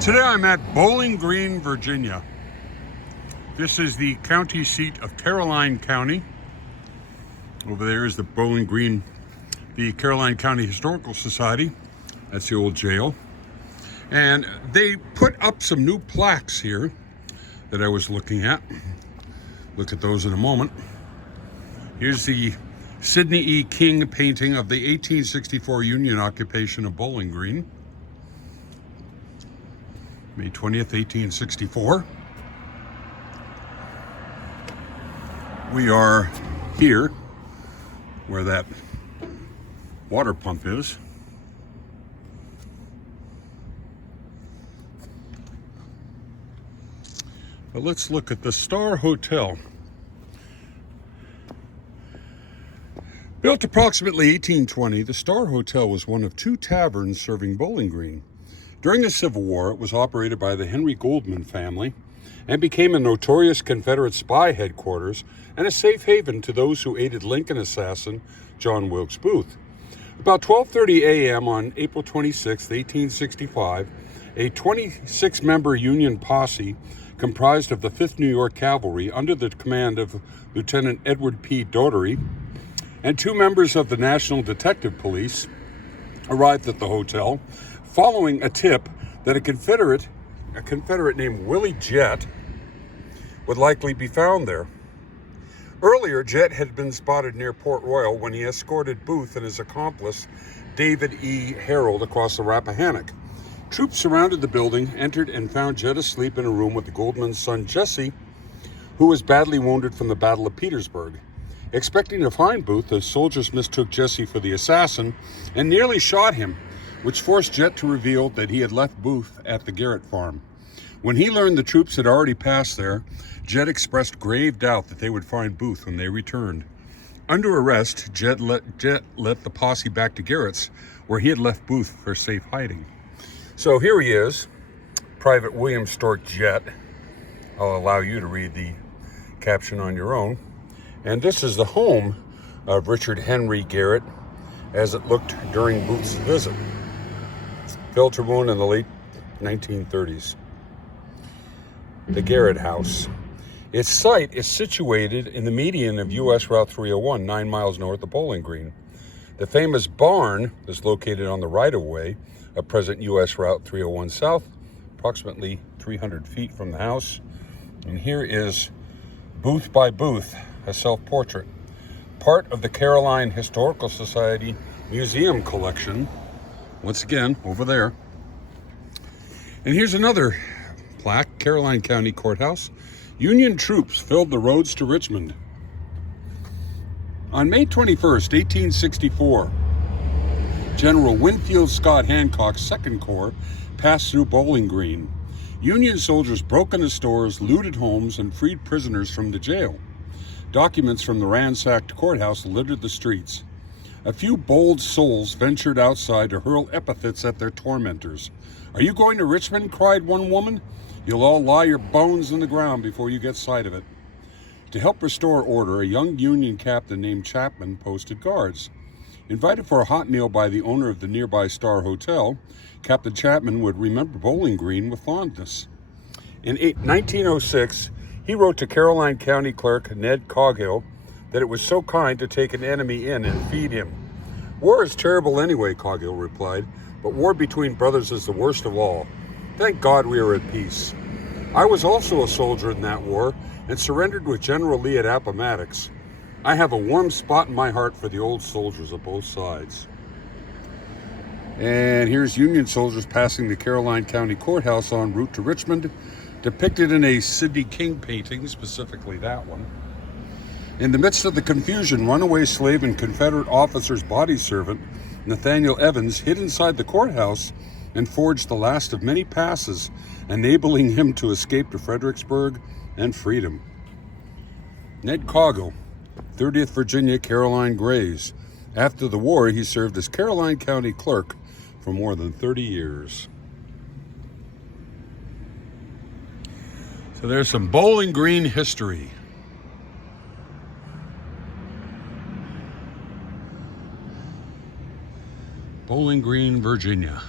Today I'm at Bowling Green, Virginia. This is the county seat of Caroline County. Over there is the Bowling Green, the Caroline County Historical Society. That's the old jail. And they put up some new plaques here that I was looking at. Look at those in a moment. Here's the Sidney E. King painting of the 1864 Union occupation of Bowling Green. May 20th, 1864. We are here where that water pump is. But let's look at the Star Hotel. Built approximately 1820, the Star Hotel was one of two taverns serving Bowling Green. During the Civil War, it was operated by the Henry Goldman family and became a notorious Confederate spy headquarters and a safe haven to those who aided Lincoln assassin John Wilkes Booth. About 12:30 a.m. on April 26, 1865, a 26-member Union posse comprised of the 5th New York Cavalry under the command of Lieutenant Edward P. Dougherty and 2 members of the National Detective Police arrived at the hotel following a tip that a Confederate named Willie Jett would likely be found there. Earlier, Jett had been spotted near Port Royal when he escorted Booth and his accomplice, David E. Harold, across the Rappahannock. Troops surrounded the building, entered, and found Jett asleep in a room with the Goldman's son, Jesse, who was badly wounded from the Battle of Petersburg. Expecting to find Booth, the soldiers mistook Jesse for the assassin and nearly shot him, which forced Jett to reveal that he had left Booth at the Garrett farm. When he learned the troops had already passed there, Jett expressed grave doubt that they would find Booth when they returned. Under arrest, Jett led the posse back to Garrett's, where he had left Booth for safe hiding. So here he is, Private William Stork Jett. I'll allow you to read the caption on your own. And this is the home of Richard Henry Garrett as it looked during Booth's visit. Fell to ruin in the late 1930s. The Garrett House. Its site is situated in the median of U.S. Route 301, 9 miles north of Bowling Green. The famous barn is located on the right-of-way of present U.S. Route 301 south, approximately 300 feet from the house. And here is Booth by Booth, a self-portrait, part of the Caroline Historical Society Museum collection. Once again, over there. And here's another plaque, Caroline County Courthouse. Union troops filled the roads to Richmond. On May 21st, 1864, General Winfield Scott Hancock's 2nd Corps passed through Bowling Green. Union soldiers broke into stores, looted homes, and freed prisoners from the jail. Documents from the ransacked courthouse littered the streets. A few bold souls ventured outside to hurl epithets at their tormentors. "Are you going to Richmond?" cried one woman. "You'll all lie your bones in the ground before you get sight of it." To help restore order, a young Union captain named Chapman posted guards. Invited for a hot meal by the owner of the nearby Star Hotel, Captain Chapman would remember Bowling Green with fondness. In 1906, he wrote to Caroline County Clerk Ned Coghill that it was so kind to take an enemy in and feed him. "War is terrible anyway," Coghill replied, "but war between brothers is the worst of all. Thank God we are at peace. I was also a soldier in that war and surrendered with General Lee at Appomattox. I have a warm spot in my heart for the old soldiers of both sides." And here's Union soldiers passing the Caroline County Courthouse en route to Richmond, depicted in a Sidney King painting, specifically that one. In the midst of the confusion, runaway slave and Confederate officer's body servant, Nathaniel Evans, hid inside the courthouse and forged the last of many passes, enabling him to escape to Fredericksburg and freedom. Ned Coghill, 30th Virginia Caroline Grays. After the war, he served as Caroline County Clerk for more than 30 years. So there's some Bowling Green history. Bowling Green, Virginia.